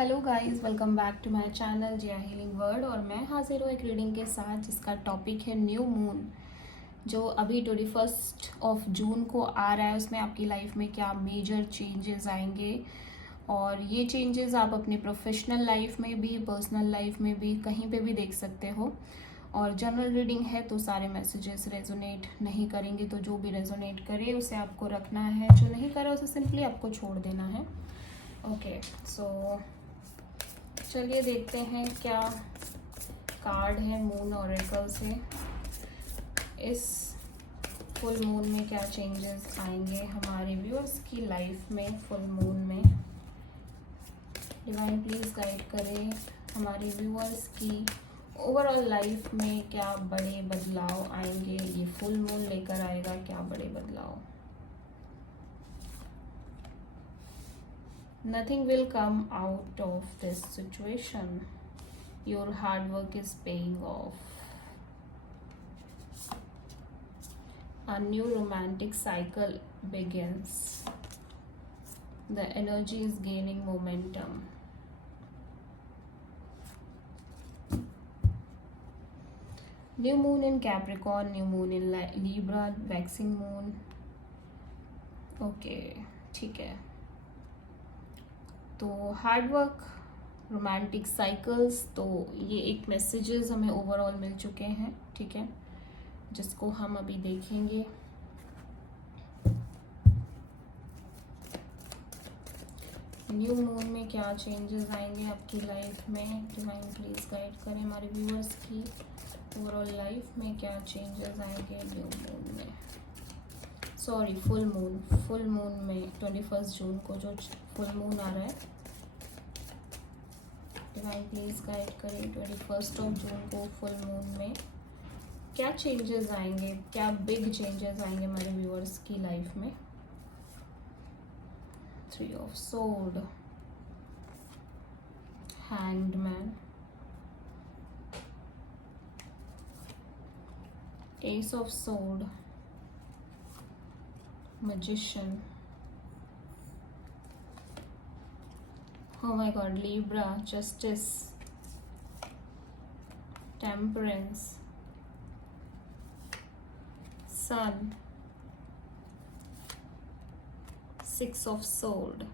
Hello guys, welcome back to my channel Jiya healing word. और मैं हाजिर हूँ एक रीडिंग के साथ जिसका टॉपिक है न्यू मून, जो अभी 21 जून को आ रहा है। उसमें आपकी लाइफ में क्या मेजर चेंजेस आएंगे, और ये चेंजेस आप अपनी प्रोफेशनल लाइफ में भी, पर्सनल लाइफ में भी, कहीं पे भी देख सकते हो। और जनरल रीडिंग है तो सारे मैसेजेस रेजोनेट नहीं करेंगे, तो जो भी रेजोनेट करे उसे आपको रखना है, जो नहीं करे उसे सिंपली आपको छोड़ देना है। ओके, सो चलिए देखते हैं क्या कार्ड है मून ऑरेकल से। इस फुल मून में क्या चेंजेस आएंगे हमारे व्यूअर्स की लाइफ में। फुल मून में डिवाइन प्लीज गाइड करें हमारे व्यूअर्स की ओवरऑल लाइफ में क्या बड़े बदलाव आएंगे। ये फुल मून लेकर आएगा क्या बड़े बदलाव। Nothing will come out of this situation. Your hard work is paying off. A new romantic cycle begins. The energy is gaining momentum. New moon in Capricorn, new moon in Libra, waxing moon. Okay, ठीक है। तो hard work, romantic cycles, तो ये एक messages हमें overall मिल चुके हैं, ठीक है, जिसको हम अभी देखेंगे। न्यू मून में क्या चेंजेस आएंगे आपकी लाइफ में। डिवाइन प्लीज गाइड करें हमारे व्यूअर्स की ओवरऑल लाइफ में क्या चेंजेस आएंगे न्यू मून में। सॉरी, फुल मून में 21 जून को जो फुल मून आ रहा है, डिवाइन प्लीज गाइड करें 21 जून को फुल मून में क्या चेंजेस आएंगे, क्या बिग चेंजेस आएंगे हमारे व्यूअर्स की लाइफ में। 3 of sword, hanged man, S of sword, magician, oh my god, Libra, justice, temperance, sun, 6 of sword।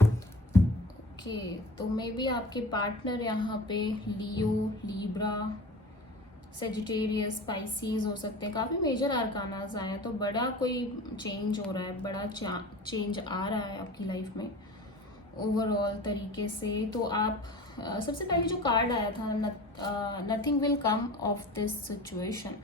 Okay, तो मे बी आपके पार्टनर यहाँ पे लियो, लीब्रा, सेजिटेरियस, स्पाइसीज हो सकते हैं। काफ़ी मेजर आर्कानाज आए हैं, तो बड़ा कोई चेंज हो रहा है, बड़ा चेंज आ रहा है आपकी लाइफ में ओवरऑल तरीके से। तो आप सबसे पहले जो कार्ड आया था, nothing will come of this situation,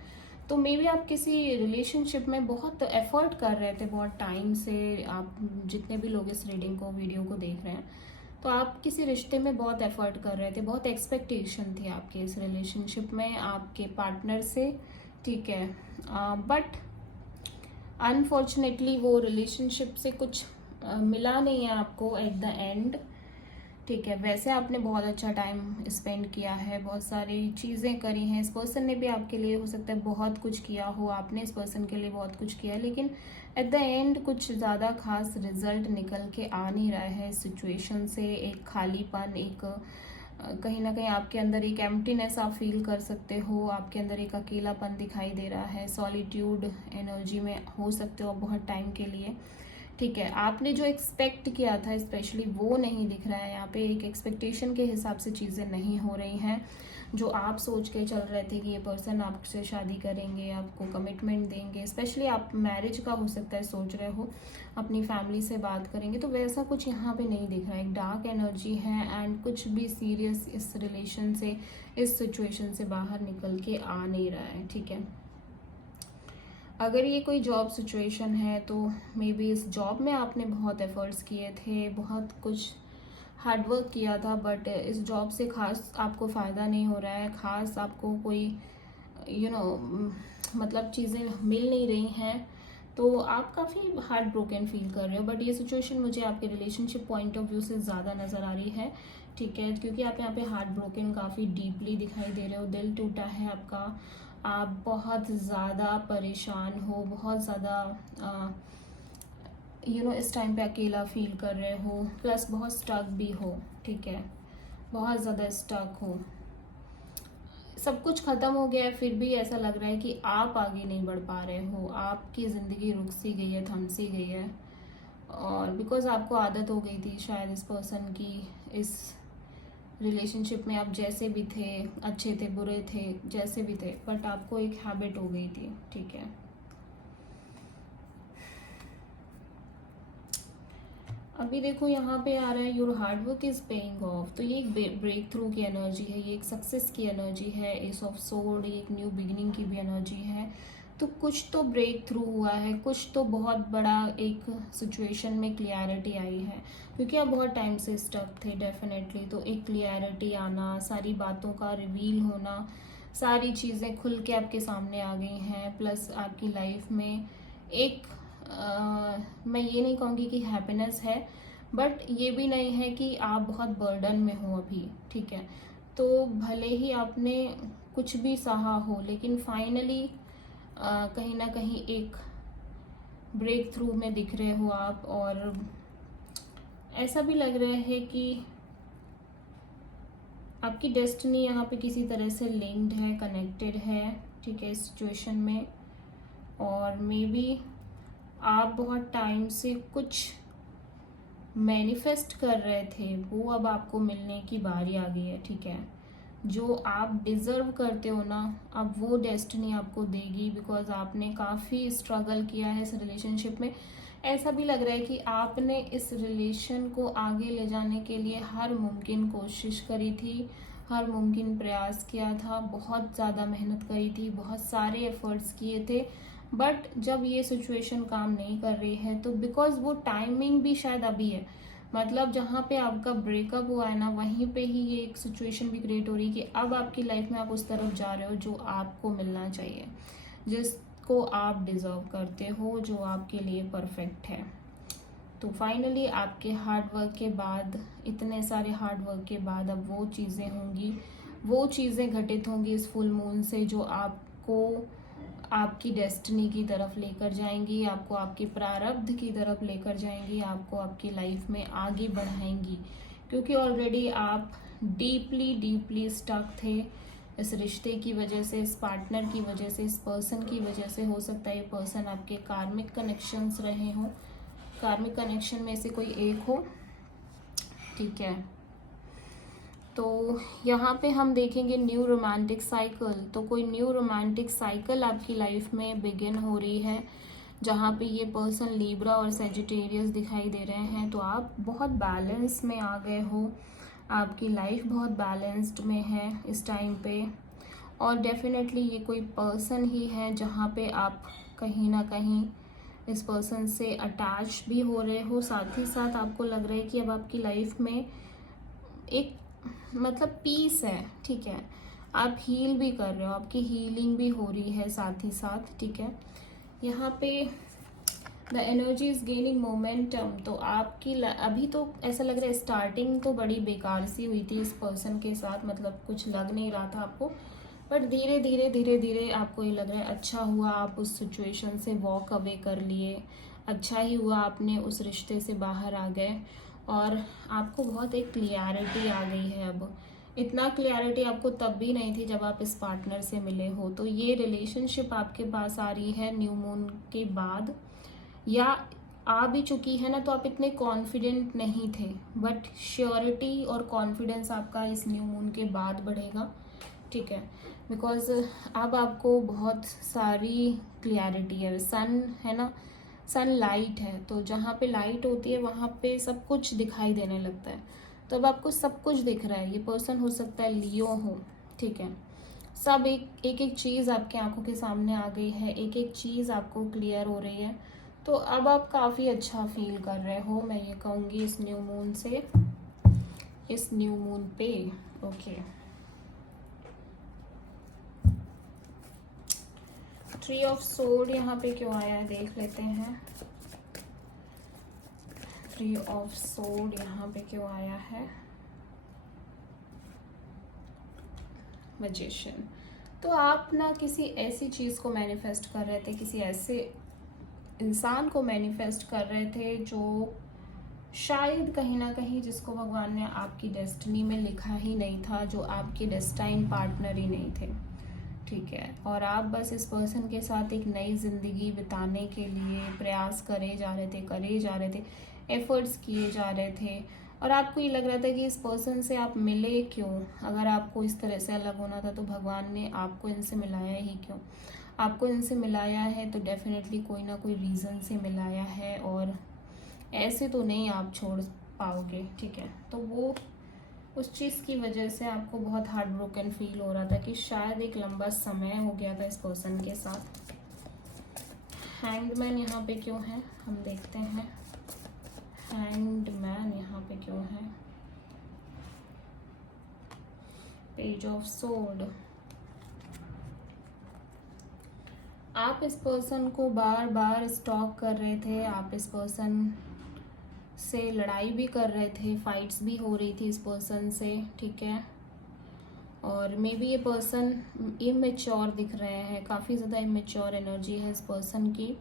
तो मे बी आप किसी रिलेशनशिप में बहुत एफर्ट कर रहे थे बहुत टाइम से। आप जितने भी लोग इस रीडिंग को, वीडियो को देख रहे हैं, तो आप किसी रिश्ते में बहुत एफर्ट कर रहे थे, बहुत एक्सपेक्टेशन थी आपके इस रिलेशनशिप में आपके पार्टनर से, ठीक है। बट अनफॉर्चुनेटली वो रिलेशनशिप से कुछ मिला नहीं है आपको एट द एंड, ठीक है। वैसे आपने बहुत अच्छा टाइम स्पेंड किया है, बहुत सारी चीज़ें करी हैं, इस पर्सन ने भी आपके लिए हो सकता है बहुत कुछ किया हो, आपने इस पर्सन के लिए बहुत कुछ किया है, लेकिन एट द एंड कुछ ज़्यादा खास रिजल्ट निकल के आ नहीं रहा है इस सिचुएशन से। एक खालीपन, एक कहीं ना कहीं आपके अंदर एक एम्प्टीनेस आप फील कर सकते हो, आपके अंदर एक अकेलापन दिखाई दे रहा है, सॉलिट्यूड एनर्जी में हो सकते हो बहुत टाइम के लिए, ठीक है। आपने जो एक्सपेक्ट किया था स्पेशली वो नहीं दिख रहा है यहाँ पे। एक एक्सपेक्टेशन के हिसाब से चीज़ें नहीं हो रही हैं। जो आप सोच के चल रहे थे कि ये पर्सन आपसे शादी करेंगे, आपको कमिटमेंट देंगे, स्पेशली आप मैरिज का हो सकता है सोच रहे हो, अपनी फैमिली से बात करेंगे, तो वैसा कुछ यहाँ पे नहीं दिख रहा है। एक डार्क एनर्जी है एंड कुछ भी सीरियस इस रिलेशन से, इस सिचुएशन से बाहर निकल के आ नहीं रहा है, ठीक है। अगर ये कोई जॉब सिचुएशन है तो मे बी इस जॉब में आपने बहुत एफर्ट्स किए थे, बहुत कुछ हार्डवर्क किया था, बट इस जॉब से खास आपको फ़ायदा नहीं हो रहा है, खास आपको कोई मतलब चीज़ें मिल नहीं रही हैं, तो आप काफ़ी हार्ट ब्रोकन फील कर रहे हो। बट ये सिचुएशन मुझे आपके रिलेशनशिप पॉइंट ऑफ व्यू से ज़्यादा नज़र आ रही है, ठीक है, क्योंकि आप यहाँ पे हार्ट ब्रोकन काफ़ी डीपली दिखाई दे रहे हो, दिल टूटा है आपका, आप बहुत ज़्यादा परेशान हो, बहुत ज़्यादा इस टाइम पे अकेला फील कर रहे हो, प्लस बहुत स्टक भी हो, ठीक है, बहुत ज़्यादा स्टक हो, सब कुछ ख़त्म हो गया है, फिर भी ऐसा लग रहा है कि आप आगे नहीं बढ़ पा रहे हो, आपकी ज़िंदगी रुक सी गई है, थम सी गई है। और बिकॉज आपको आदत हो गई थी शायद इस पर्सन की, इस रिलेशनशिप में आप जैसे भी थे, अच्छे थे बुरे थे जैसे भी थे, बट आपको एक हैबिट हो गई थी, ठीक है। अभी देखो यहाँ पे आ रहा है your hard work is paying off, तो ये एक ब्रेक थ्रू की एनर्जी है, ये एक सक्सेस की एनर्जी है, एस ऑफ सोर्ड, ये एक न्यू बिगिनिंग की भी एनर्जी है। तो कुछ तो ब्रेक थ्रू हुआ है, कुछ तो बहुत बड़ा एक सिचुएशन में क्लियरिटी आई है, क्योंकि आप बहुत टाइम से स्टक थे डेफिनेटली। तो एक क्लियरिटी आना, सारी बातों का रिवील होना, सारी चीज़ें खुल के आपके सामने आ गई हैं, प्लस आपकी लाइफ में एक मैं ये नहीं कहूँगी कि हैप्पीनेस है, बट ये भी नहीं है कि आप बहुत बर्डन में हो अभी, ठीक है। तो भले ही आपने कुछ भी सहा हो, लेकिन फाइनली कहीं ना कहीं एक ब्रेक थ्रू में दिख रहे हो आप, और ऐसा भी लग रहा है कि आपकी डेस्टिनी यहाँ पे किसी तरह से लिंक्ड है, कनेक्टेड है, ठीक है, इस सिचुएशन में। और मे बी आप बहुत टाइम से कुछ मैनिफेस्ट कर रहे थे, वो अब आपको मिलने की बारी आ गई है, ठीक है। जो आप डिज़र्व करते हो ना, अब वो डेस्टिनी आपको देगी, बिकॉज आपने काफ़ी स्ट्रगल किया है इस रिलेशनशिप में। ऐसा भी लग रहा है कि आपने इस रिलेशन को आगे ले जाने के लिए हर मुमकिन कोशिश करी थी, हर मुमकिन प्रयास किया था, बहुत ज़्यादा मेहनत करी थी, बहुत सारे एफर्ट्स किए थे, बट जब ये सिचुएशन काम नहीं कर रही है, तो बिकॉज वो टाइमिंग भी शायद अभी है, मतलब जहाँ पे आपका ब्रेकअप हुआ है ना, वहीं पे ही ये एक सिचुएशन भी क्रिएट हो रही है कि अब आपकी लाइफ में आप उस तरफ जा रहे हो जो आपको मिलना चाहिए, जिसको आप डिज़र्व करते हो, जो आपके लिए परफेक्ट है। तो फाइनली आपके हार्ड वर्क के बाद, इतने सारे हार्ड वर्क के बाद, अब वो चीज़ें होंगी, वो चीज़ें घटित होंगी इस फुल मून से, जो आपको आपकी डेस्टिनी की तरफ लेकर जाएंगी, आपको आपके प्रारब्ध की तरफ लेकर जाएंगी, आपको आपकी लाइफ में आगे बढ़ाएंगी, क्योंकि ऑलरेडी आप डीपली डीपली स्टक थे इस रिश्ते की वजह से, इस पार्टनर की वजह से, इस पर्सन की वजह से। हो सकता है ये पर्सन आपके कार्मिक कनेक्शंस रहे हों, कार्मिक कनेक्शन में से कोई एक हो, ठीक है। तो यहाँ पे हम देखेंगे न्यू रोमांटिक साइकिल, तो कोई न्यू रोमांटिक साइकिल आपकी लाइफ में बिगिन हो रही है, जहाँ पे ये पर्सन लीब्रा और सेजिटेरियस दिखाई दे रहे हैं। तो आप बहुत बैलेंस में आ गए हो, आपकी लाइफ बहुत बैलेंस्ड में है इस टाइम पे, और डेफिनेटली ये कोई पर्सन ही है जहाँ पे आप कहीं ना कहीं इस पर्सन से अटैच भी हो रहे हो, साथ ही साथ आपको लग रहा है कि अब आपकी लाइफ में एक मतलब पीस है, ठीक है, आप हील भी कर रहे हो, आपकी हीलिंग भी हो रही है साथ ही साथ, ठीक है। यहाँ पे the energy is gaining momentum, तो आपकी अभी तो ऐसा लग रहा है स्टार्टिंग तो बड़ी बेकार सी हुई थी इस पर्सन के साथ, मतलब कुछ लग नहीं रहा था आपको, बट धीरे धीरे धीरे धीरे आपको ये लग रहा है अच्छा हुआ आप उस सिचुएशन से वॉक अवे कर लिए, अच्छा ही हुआ आपने उस रिश्ते से बाहर आ गए, और आपको बहुत एक क्लियरिटी आ गई है अब। इतना क्लियरिटी आपको तब भी नहीं थी जब आप इस पार्टनर से मिले हो। तो ये रिलेशनशिप आपके पास आ रही है न्यू मून के बाद, या आ भी चुकी है ना, तो आप इतने कॉन्फिडेंट नहीं थे, बट श्योरिटी और कॉन्फिडेंस आपका इस न्यू मून के बाद बढ़ेगा, ठीक है। बिकॉज अब आपको बहुत सारी क्लियरिटी है, सन है ना, सन लाइट है, तो जहाँ पे लाइट होती है वहाँ पे सब कुछ दिखाई देने लगता है, तो अब आपको सब कुछ दिख रहा है। ये पर्सन हो सकता है लियो हो, ठीक है, सब एक एक चीज़ आपके आंखों के सामने आ गई है, एक एक चीज़ आपको क्लियर हो रही है, तो अब आप काफ़ी अच्छा फील कर रहे हो, मैं ये कहूँगी इस न्यू मून से, इस न्यू मून पे, ओके। ट्री ऑफ सोर्ड यहाँ पे क्यों आया है देख लेते हैं। ट्री ऑफ सोर्ड यहाँ पे क्यों आया है, मैजिशियन। तो आप ना किसी ऐसी चीज़ को मैनिफेस्ट कर रहे थे, किसी ऐसे इंसान को मैनिफेस्ट कर रहे थे जो शायद कहीं ना कहीं जिसको भगवान ने आपकी डेस्टिनी में लिखा ही नहीं था, जो आपके डेस्टाइन पार्टनर ही नहीं थे, ठीक है। और आप बस इस पर्सन के साथ एक नई ज़िंदगी बिताने के लिए प्रयास करे जा रहे थे, एफर्ट्स किए जा रहे थे। और आपको ये लग रहा था कि इस पर्सन से आप मिले क्यों, अगर आपको इस तरह से अलग होना था तो भगवान ने आपको इनसे मिलाया ही क्यों। आपको इनसे मिलाया है तो डेफिनेटली कोई ना कोई रीज़न से मिलाया है, और ऐसे तो नहीं आप छोड़ पाओगे, ठीक है। तो वो उस चीज़ की वजह से आपको बहुत हार्ट ब्रोकन फील हो रहा था कि शायद एक लंबा समय हो गया था इस पर्सन के साथ। हैंग्ड मैन यहाँ पे क्यों है, हम देखते हैं। हैंग्ड मैन यहाँ पे क्यों है। Page of sword. आप इस पर्सन को बार बार स्टॉक कर रहे थे, आप इस पर्सन से लड़ाई भी कर रहे थे, फाइट्स भी हो रही थी इस पर्सन से, ठीक है। और मे बी ये पर्सन इमेच्योर दिख रहे हैं, काफ़ी ज़्यादा इमेच्योर एनर्जी है इस पर्सन की,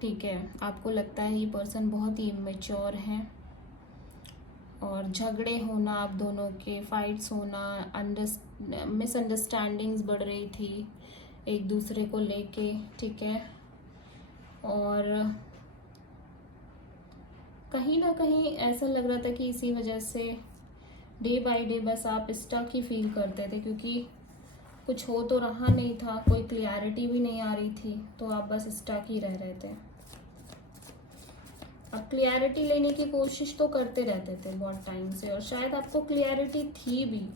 ठीक है। आपको लगता है ये पर्सन बहुत ही इमेच्योर है, और झगड़े होना आप दोनों के, फाइट्स होना, मिसअंडरस्टैंडिंग्स बढ़ रही थी एक दूसरे को लेके, ठीक है। और कहीं ना कहीं ऐसा लग रहा था कि इसी वजह से डे बाय डे बस आप स्टक ही फील करते थे, क्योंकि कुछ हो तो रहा नहीं था, कोई क्लियरिटी भी नहीं आ रही थी, तो आप बस स्टक ही रह रहे थे। आप क्लियरिटी लेने की कोशिश तो करते रहते थे बहुत टाइम से, और शायद आपको क्लियरिटी थी भी,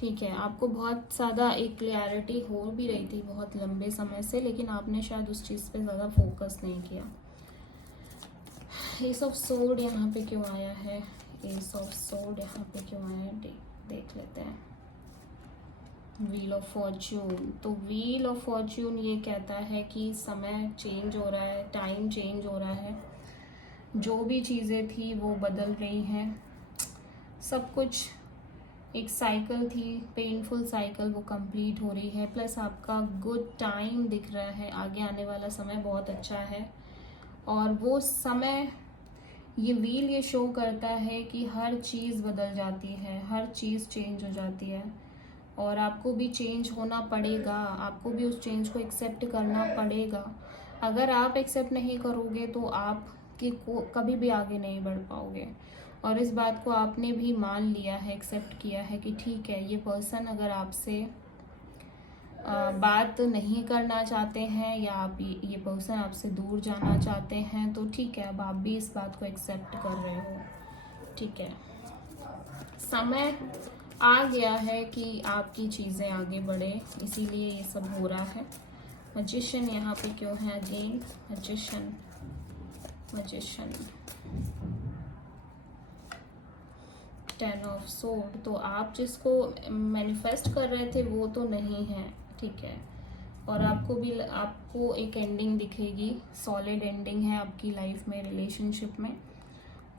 ठीक है। आपको बहुत ज़्यादा एक क्लियरिटी हो भी रही थी बहुत लंबे समय से, लेकिन आपने शायद उस चीज़ पे ज़्यादा फोकस नहीं किया। एस ऑफ सोर्ड यहाँ पे क्यों आया है, एस ऑफ सोर्ड यहाँ पे क्यों आया है, देख लेते हैं। Wheel of Fortune. तो व्हील ऑफ फॉर्च्यून ये कहता है कि समय चेंज हो रहा है, टाइम चेंज हो रहा है, जो भी चीज़ें थी वो बदल रही हैं, सब कुछ एक साइकिल थी, पेनफुल साइकिल, वो कंप्लीट हो रही है। प्लस आपका गुड टाइम दिख रहा है, आगे आने वाला समय बहुत अच्छा है। और वो समय, ये व्हील ये शो करता है कि हर चीज़ बदल जाती है, हर चीज़ चेंज हो जाती है, और आपको भी चेंज होना पड़ेगा, आपको भी उस चेंज को एक्सेप्ट करना पड़ेगा। अगर आप एक्सेप्ट नहीं करोगे तो आप कभी भी आगे नहीं बढ़ पाओगे। और इस बात को आपने भी मान लिया है, एक्सेप्ट किया है कि ठीक है, ये पर्सन अगर आपसे बात नहीं करना चाहते हैं, या आप ये पर्सन आपसे दूर जाना चाहते हैं, तो ठीक है, अब आप भी इस बात को एक्सेप्ट कर रहे हो, ठीक है। समय आ गया है कि आपकी चीज़ें आगे बढ़े, इसीलिए ये सब हो रहा है। मैजिशियन यहाँ पे क्यों है again, magician, magician, 10 of sword. तो आप जिसको मैनिफेस्ट कर रहे थे वो तो नहीं है, ठीक है। और आपको एक एंडिंग दिखेगी, सॉलिड एंडिंग है आपकी लाइफ में, रिलेशनशिप में।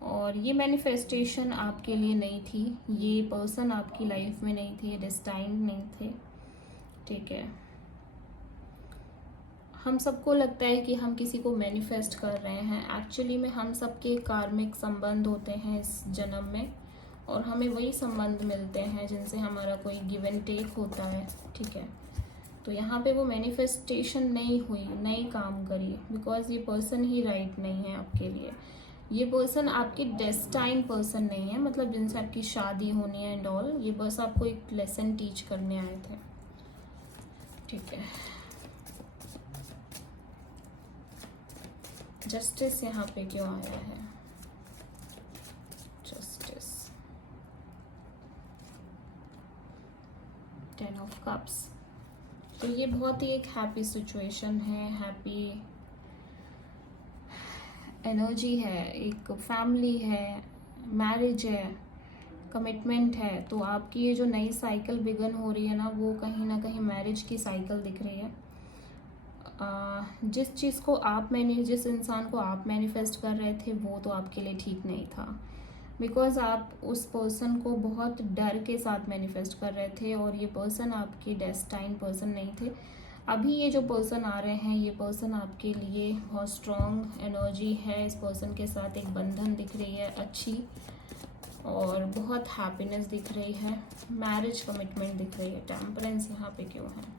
और ये मैनिफेस्टेशन आपके लिए नहीं थी, ये पर्सन आपकी लाइफ में नहीं थे, डेस्टाइन्ड नहीं थे, ठीक है। हम सबको लगता है कि हम किसी को मैनिफेस्ट कर रहे हैं, एक्चुअली में हम सबके कार्मिक संबंध होते हैं इस जन्म में, और हमें वही संबंध मिलते हैं जिनसे हमारा कोई गिव एंड टेक होता है, ठीक है। तो यहाँ पे वो मैनिफेस्टेशन नहीं हुई, नहीं काम करी, बिकॉज ये पर्सन ही राइट नहीं है आपके लिए। ये पर्सन आपकी डेस्टाइन पर्सन नहीं है, मतलब जिनसे आपकी शादी होनी है एंड ऑल, ये बस आपको एक लेसन टीच करने आए थे, ठीक है। जस्टिस यहाँ पे क्यों आया है, जस्टिस, 10 ऑफ कप्स। तो ये बहुत ही एक हैप्पी सिचुएशन है, हैप्पी एनर्जी है, एक फैमिली है, मैरिज है, कमिटमेंट है। तो आपकी ये जो नई साइकिल बिगन हो रही है ना, वो कहीं ना कहीं मैरिज की साइकिल दिख रही है। जिस चीज़ को जिस इंसान को आप मैनिफेस्ट कर रहे थे वो तो आपके लिए ठीक नहीं था, बिकॉज आप उस पर्सन को बहुत डर के साथ मैनिफेस्ट कर रहे थे, और ये पर्सन आपके डेस्टाइन पर्सन नहीं थे। अभी ये जो पर्सन आ रहे हैं, ये पर्सन आपके लिए बहुत स्ट्रॉन्ग एनर्जी है। इस पर्सन के साथ एक बंधन दिख रही है अच्छी, और बहुत हैप्पीनेस दिख रही है, मैरिज कमिटमेंट दिख रही है। टेम्परेंस यहाँ पे क्यों है?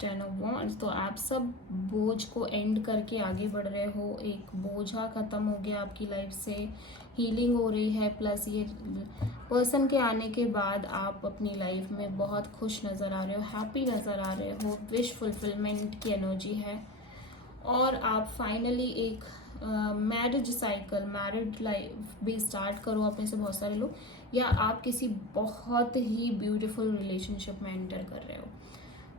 10 ऑफ वॉन्ड्स। तो आप सब बोझ को एंड करके आगे बढ़ रहे हो, एक बोझा खत्म हो गया आपकी लाइफ से, हीलिंग हो रही है। प्लस ये पर्सन के आने के बाद आप अपनी लाइफ में बहुत खुश नज़र आ रहे हो, हैप्पी नज़र आ रहे हो, विश फुलफिलमेंट की एनर्जी है। और आप फाइनली एक मैरिज साइकिल, मैरिड लाइफ भी स्टार्ट करो आप में से बहुत सारे लोग, या आप किसी बहुत ही ब्यूटीफुल रिलेशनशिप में एंटर कर रहे हो।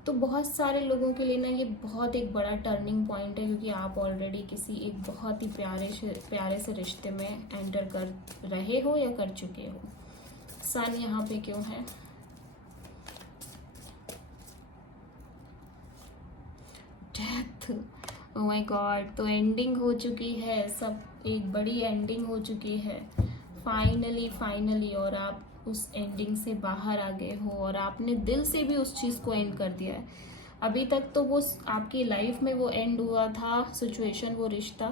तो बहुत सारे लोगों के लिए ना ये बहुत एक बड़ा टर्निंग पॉइंट है, क्योंकि आप ऑलरेडी किसी एक बहुत ही प्यारे से रिश्ते में एंटर कर रहे हो या कर चुके हो। सन यहाँ पे क्यों है? डेथ। Oh my God. तो एंडिंग हो चुकी है सब, एक बड़ी एंडिंग हो चुकी है फाइनली, और आप उस एंडिंग से बाहर आ गए हो, और आपने दिल से भी उस चीज़ को एंड कर दिया है। अभी तक तो वो आपकी लाइफ में वो एंड हुआ था सिचुएशन, वो रिश्ता,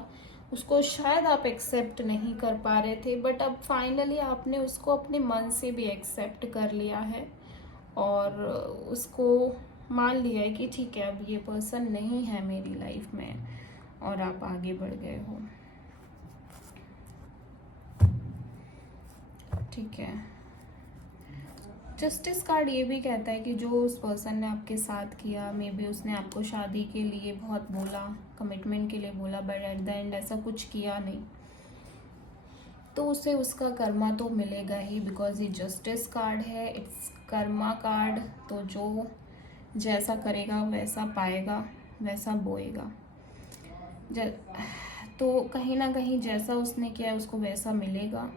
उसको शायद आप एक्सेप्ट नहीं कर पा रहे थे, बट अब फाइनली आपने उसको अपने मन से भी एक्सेप्ट कर लिया है, और उसको मान लिया है कि ठीक है अब ये पर्सन नहीं है मेरी लाइफ में, और आप आगे बढ़ गए हो। ठीक है। जस्टिस कार्ड ये भी कहता है कि जो उस पर्सन ने आपके साथ किया, मे बी उसने आपको शादी के लिए बहुत बोला, कमिटमेंट के लिए बोला, बट एट द एंड ऐसा कुछ किया नहीं, तो उसे उसका कर्मा तो मिलेगा ही, बिकॉज ये जस्टिस कार्ड है, इट्स कर्मा कार्ड। तो जो जैसा करेगा वैसा पाएगा, वैसा बोएगा। तो कहीं ना कहीं जैसा उसने किया है उसको वैसा मिलेगा।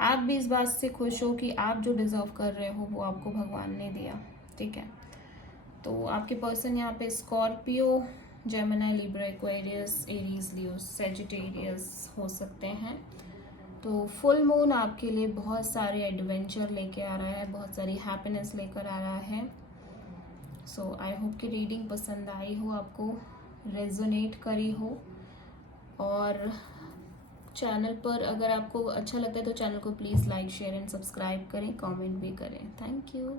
आप भी इस बात से खुश हो कि आप जो डिज़र्व कर रहे हो वो आपको भगवान ने दिया। ठीक है। तो आपके पर्सन यहाँ पे Scorpio, Gemini, Libra, Aquarius, Aries, Leo, Sagittarius हो सकते हैं। तो फुल मून आपके लिए बहुत सारे एडवेंचर लेके आ रहा है, बहुत सारी हैप्पीनेस लेकर आ रहा है। सो आई होप कि रीडिंग पसंद आई हो, आपको रेजोनेट करी हो। और चैनल पर अगर आपको अच्छा लगता है तो चैनल को please like, share and subscribe करें, कमेंट भी करें। Thank you.